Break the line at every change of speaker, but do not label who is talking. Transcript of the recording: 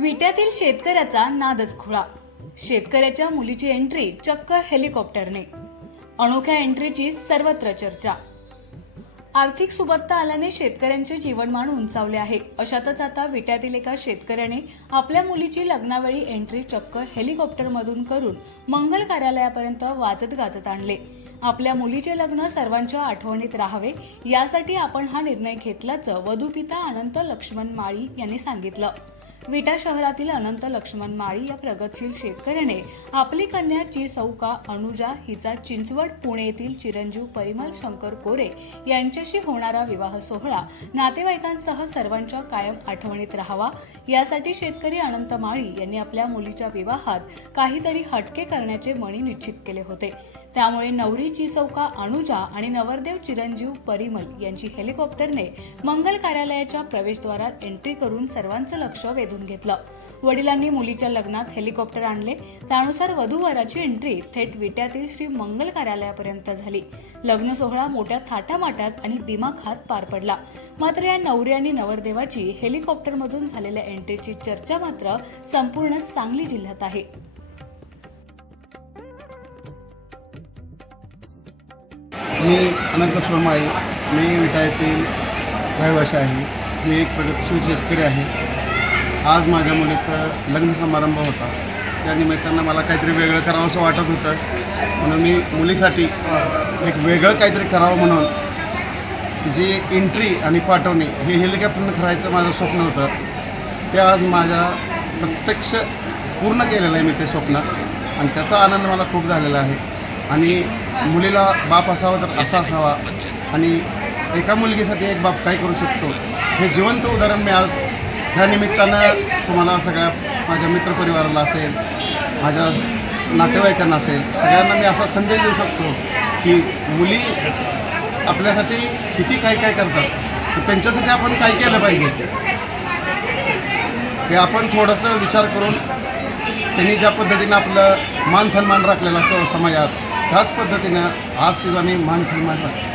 विट्यातील शेतकऱ्याचा नादच खुळा. शेतकऱ्याच्या मुलीची एंट्री चक्क हेलिकॉप्टरने. अनोख्या एंट्रीची सर्वत्र चर्चा. आर्थिक सुबत्ता आल्याने शेतकऱ्यांचे जीवनमान उंचावले आहे. अशातच आता विट्यातील एका शेतकऱ्याने आपल्या मुलीची लग्नावेळी एंट्री चक्क हेलिकॉप्टरमधून करून मंगल कार्यालयापर्यंत वाजत गाजत आणले. आपल्या मुलीचे लग्न सर्वांच्या आठवणीत राहावे यासाठी आपण हा निर्णय घेतल्याचं वधूपिता अनंत लक्ष्मण माळी यांनी सांगितलं. विटा शहरातील अनंत लक्ष्मण माळी या प्रगतशील शेतकऱ्याने आपली कन्या ची सौका अनुजा हिचा चिंचवड पुणे येथील चिरंजीव परिमल शंकर कोरे यांच्याशी होणारा विवाह सोहळा नातेवाईकांसह सर्वांच्या कायम आठवणीत राहावा. यासाठी शेतकरी अनंत माळी यांनी आपल्या मुलीच्या विवाहात काहीतरी हटके करण्याचे मणी निश्चित केले होते. त्यामुळे नवरीची चौका अनुजा आणि नवरदेव चिरंजीव परिमल यांची हेलिकॉप्टरने मंगल कार्यालयाच्या प्रवेशद्वारात एंट्री करून सर्वांचं लक्ष वेध वेधून घेतलं. वडिलांनी मुलीच्या लग्नात हेलिकॉप्टर आणले. त्यानुसार वधूवराची एंट्री थेट विट्यातील श्री मंगल कार्यालयापर्यंत झाली. लग्न सोहळा मोठ्या थाटामाटात आणि दिमाखात पार पडला. मात्र या नवरी आणि नवरदेवाची हेलिकॉप्टरमधून झालेल्या एंट्रीची चर्चा मात्र संपूर्ण सांगली जिल्ह्यात आहे.
मी अनंत लक्ष्मण माळी. मी विटा येथील रहिवासी आहे. मी एक प्रगतशील शेतकरी आहे. आज माझ्या मुलीचं लग्न समारंभ होता. त्या निमित्तानं मला काहीतरी वेगळं करावं असं वाटत होतं. म्हणून मी मुलीसाठी एक वेगळं काहीतरी करावं म्हणून जी एंट्री आणि पाठवणे हे हेलिकॉप्टरनं करायचं माझं स्वप्न होतं. ते आज माझ्या प्रत्यक्ष पूर्ण केलेलं आहे मी ते स्वप्न. आणि त्याचा आनंद मला खूप झालेला आहे. आणि मुलीला बाप असावा तर असा असावा. आणि एका मुलगीसाठी एक बाप काय करू शकतो? हे जिवंत उदाहरण मी आज ह्या निमित्तानं तुम्हाला सगळ्या माझ्या मित्रपरिवाराला असेल माझ्या नातेवाईकांना असेल सगळ्यांना मी असा संदेश देऊ शकतो की मुली आपल्यासाठी किती काय काय करतात तर त्यांच्यासाठी आपण काय केलं पाहिजे? हे आपण थोडंसं विचार करून त्यांनी ज्या पद्धतीनं आपलं मान सन्मान राखलेला असतो समाजात त्याच पद्धतीनं आज तिचा मी मान सन्मान राखतो.